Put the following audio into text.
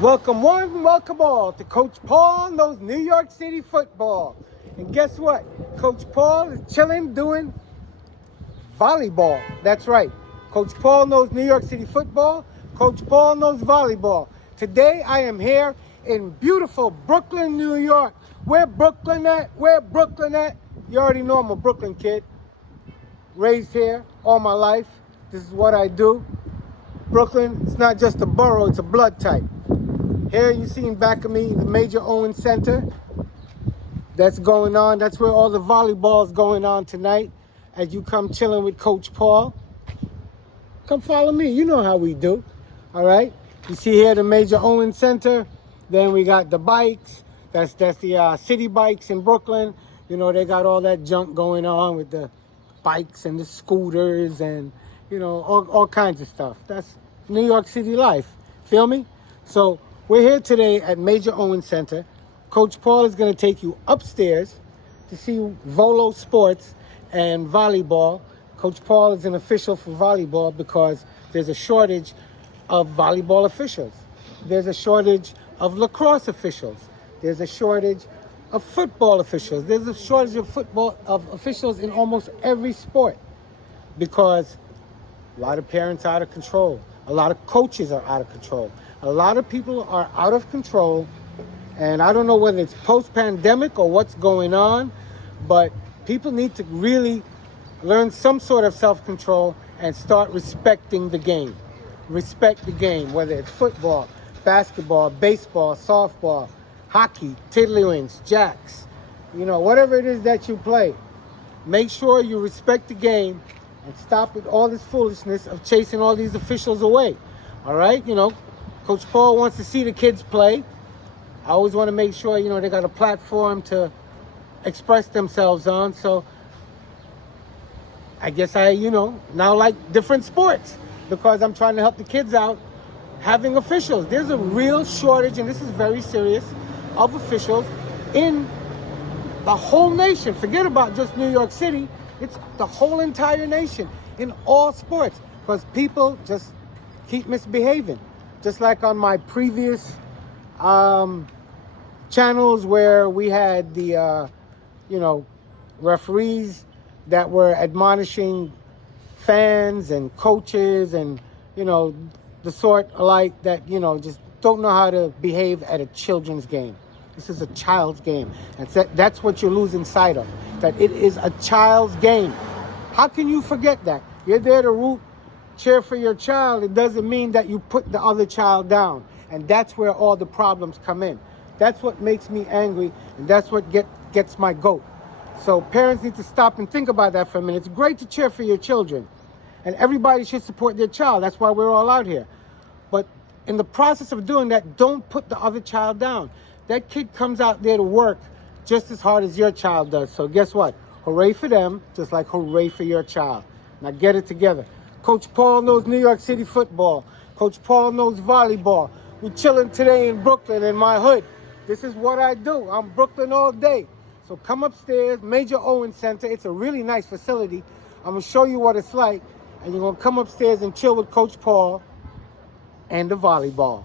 Welcome one, welcome all to Coach Paul knows New York City football. And guess what? Coach Paul is chilling doing volleyball. That's right. Coach Paul knows New York City football. Coach Paul knows volleyball. Today I am here in beautiful Brooklyn, New York. Where Brooklyn at? Where Brooklyn at? You already know I'm a Brooklyn kid. Raised here all my life. This is what I do. Brooklyn, it's not just a borough, it's a blood type. Here you see in back of me the Major Owens Center. That's going on. That's where all the volleyball is going on tonight. As you come chilling with Coach Paul. Come follow me. You know how we do. All right. You see here the Major Owens Center. Then we got the bikes. That's the city bikes in Brooklyn. You know, they got all that junk going on with the bikes and the scooters and, you know, all kinds of stuff. That's New York City life. Feel me? So we're here today at Major Owens Center. Coach Paul is going to take you upstairs to see Volo Sports and volleyball. Coach Paul is an official for volleyball because there's a shortage of volleyball officials. There's a shortage of lacrosse officials. There's a shortage of football officials. There's a shortage of officials in almost every sport because a lot of parents are out of control. A lot of coaches are out of control. A lot of people are out of control. And I don't know whether it's post-pandemic or what's going on, but people need to really learn some sort of self-control and start respecting the game. Respect the game, whether it's football, basketball, baseball, softball, hockey, tiddlywinks, jacks, you know, whatever it is that you play. Make sure you respect the game and stop with all this foolishness of chasing all these officials away. All right? You know, Coach Paul wants to see the kids play. I always want to make sure, you know, they got a platform to express themselves on. So I guess I, you know, now like different sports because I'm trying to help the kids out having officials. There's a real shortage, and this is very serious, of officials in the whole nation. Forget about just New York City. It's the whole entire nation in all sports because people just keep misbehaving. Just like on my previous channels where we had the, you know, referees that were admonishing fans and coaches and, you know, the sort alike that, you know, just don't know how to behave at a children's game. This is a child's game. That's what you're losing sight of, that it is a child's game. How can you forget that? You're there to cheer for your child. It doesn't mean that you put the other child down. And that's where all the problems come in. That's what makes me angry, and that's what gets my goat. So parents need to stop and think about that for a minute. It's great to cheer for your children, and everybody should support their child. That's why we're all out here. But in the process of doing that, don't put the other child down. That kid comes out there to work just as hard as your child does. So guess what? Hooray for them, just like hooray for your child. Now get it together. Coach Paul knows New York City football. Coach Paul knows volleyball. We're chilling today in Brooklyn in my hood. This is what I do. I'm Brooklyn all day. So come upstairs, Major Owens Center. It's a really nice facility. I'm going to show you what it's like. And you're going to come upstairs and chill with Coach Paul and the volleyball.